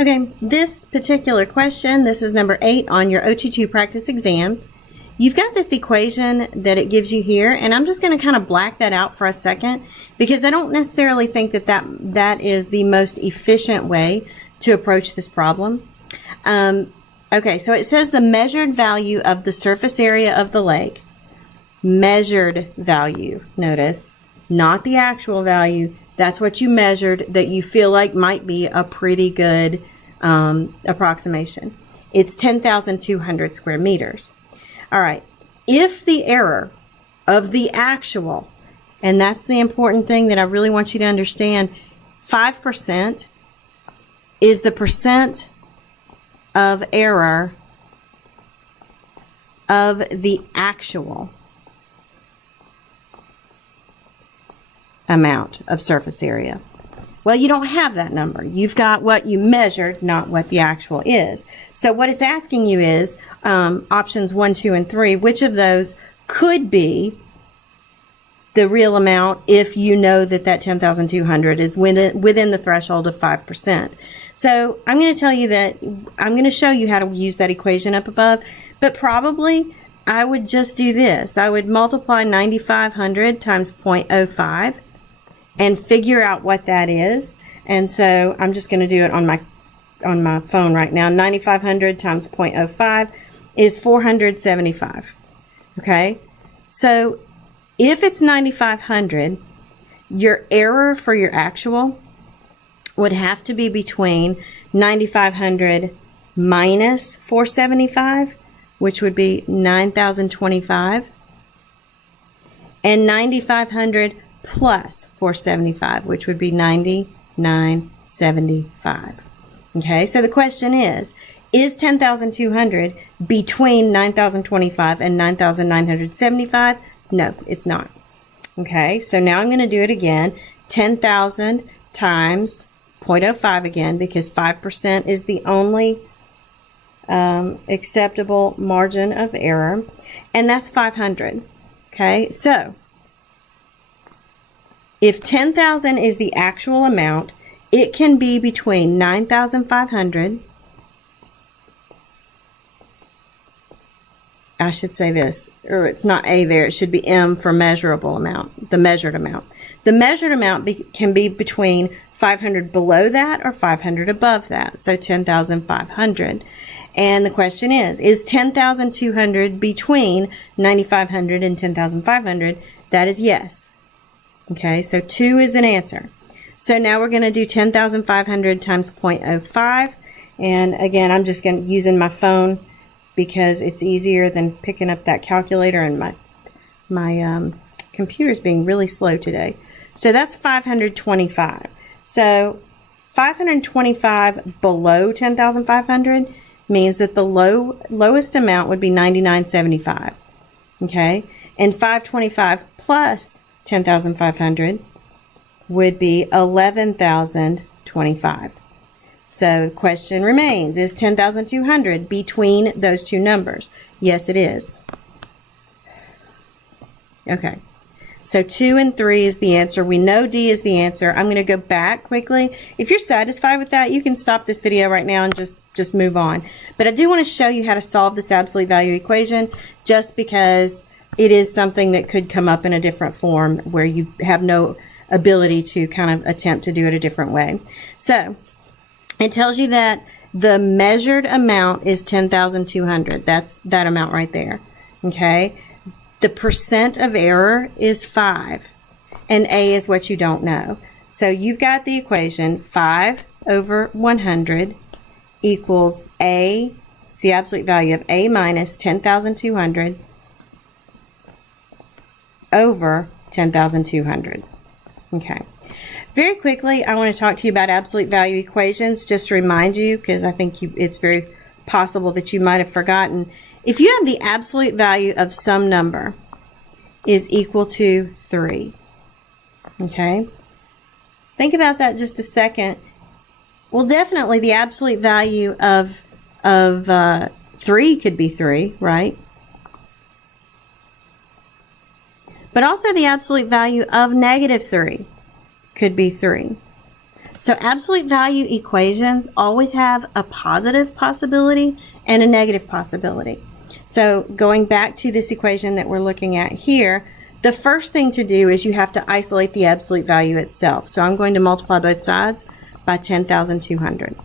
Okay, this particular question, this is number 8 on your OT2 practice exam. You've got this equation that it gives you here, and I'm just going to kind of black that out for a second because I don't necessarily think that is the most efficient way to approach this problem. Okay, so it says the measured value of the surface area of the lake, measured value, notice, not the actual value. That's what you measured that you feel like might be a pretty good approximation. It's 10,200 square meters. All right, if the error of the actual, and that's the important thing that I really want you to understand, 5% is the percent of error of the actual amount of surface area. Well, you don't have that number. You've got what you measured, not what the actual is. So what it's asking you is options 1, 2, and 3, which of those could be the real amount if you know that 10,200 is within the threshold of 5%. So I'm going to tell you that I'm going to show you how to use that equation up above, but probably I would just do this. I would multiply 9,500 times 0.05 and figure out what that is. And so I'm just going to do it on my phone right now. 9,500 times 0.05 is 475. Okay? So if it's 9,500, your error for your actual would have to be between 9,500 minus 475, which would be 9,025, and 9,500 plus 475, which would be 9,975. Okay, so the question is 10,200 between 9,025 and 9,975? No, it's not. Okay, so now I'm going to do it again. 10,000 times 0.05 again, because 5% is the only acceptable margin of error, and that's 500. Okay, so if 10,000 is the actual amount, it can be between 9,500, I should say this, or it's not A there, it should be M for measurable amount, the measured amount. The measured amount can be between 500 below that or 500 above that, so 10,500. And the question is 10,200 between 9,500 and 10,500? That is yes. Okay, so 2 is an answer. So now we're going to do 10,500 times 0.05. And again, I'm just going to using my phone because it's easier than picking up that calculator, and my computer's being really slow today. So that's 525. So 525 below 10,500 means that the lowest amount would be 9,975. Okay, and 525 plus 10,500 would be 11,025. So the question remains, is 10,200 between those two numbers? Yes, it is. Okay, so 2 and 3 is the answer. We know D is the answer. I'm going to go back quickly. If you're satisfied with that, you can stop this video right now and just move on. But I do want to show you how to solve this absolute value equation, just because it is something that could come up in a different form where you have no ability to kind of attempt to do it a different way. So it tells you that the measured amount is 10,200. That's that amount right there. Okay. The percent of error is 5, and A is what you don't know. So you've got the equation 5 over 100 equals A, it's the absolute value of A minus 10,200 over 10,200. Okay. Very quickly, I want to talk to you about absolute value equations, just to remind you, because I think it's very possible that you might have forgotten. If you have the absolute value of some number is equal to 3, okay? Think about that just a second. Well, definitely the absolute value of 3 could be 3, right? But also the absolute value of -3 could be 3. So absolute value equations always have a positive possibility and a negative possibility. So going back to this equation that we're looking at here, the first thing to do is you have to isolate the absolute value itself. So I'm going to multiply both sides by 10,200.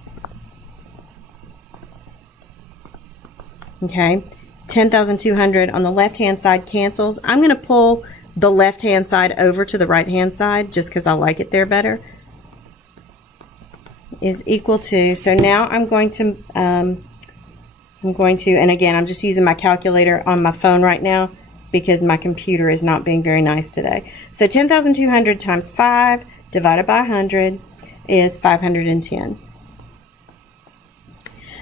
Okay, 10,200 on the left-hand side cancels. I'm going to pull the left-hand side over to the right-hand side just because I like it there better. Is equal to, so now I'm going to, and again, I'm just using my calculator on my phone right now because my computer is not being very nice today. So 10,200 times 5 divided by 100 is 510.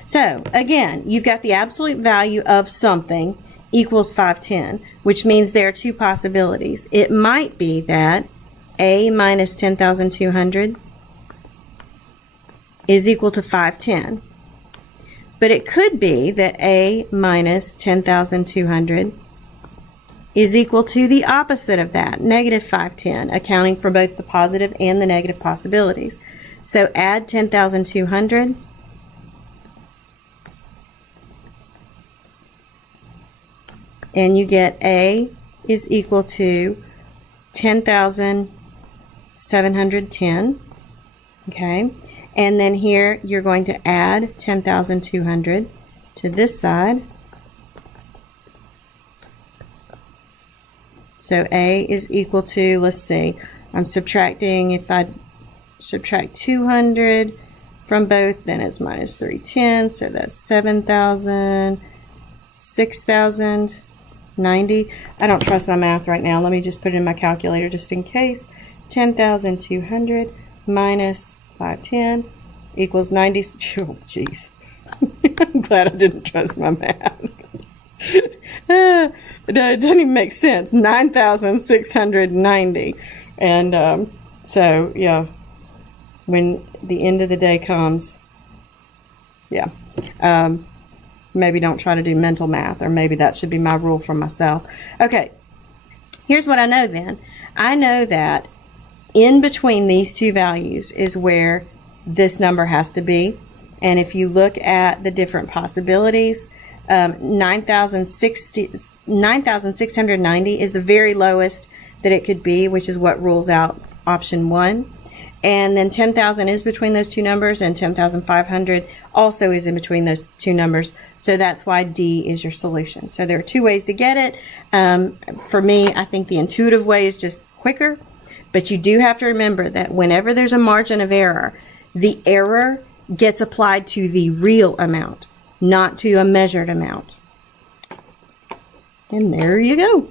So again, you've got the absolute value of something equals 510, which means there are two possibilities. It might be that A minus 10,200 is equal to 510. But it could be that A minus 10,200 is equal to the opposite of that, negative 510, accounting for both the positive and the negative possibilities. So add 10,200 and you get A is equal to 10,710, okay? And then here you're going to add 10,200 to this side. So A is equal to, let's see, I'm subtracting, if I subtract 200 from both, then it's minus 310, so that's 7,000, 6,090. I don't trust my math right now. Let me just put it in my calculator just in case. 10,200 minus 510 equals 90. Oh, jeez. I'm glad I didn't trust my math. No, it doesn't even make sense. 9,690. And so, yeah, when the end of the day comes, yeah, maybe don't try to do mental math, or maybe that should be my rule for myself. Okay, here's what I know then. I know that in between these two values is where this number has to be. And if you look at the different possibilities, 9,690 is the very lowest that it could be, which is what rules out option 1. And then 10,000 is between those two numbers, and 10,500 also is in between those two numbers. So that's why D is your solution. So there are two ways to get it. For me, I think the intuitive way is just quicker, but you do have to remember that whenever there's a margin of error, the error gets applied to the real amount, not to a measured amount. And there you go.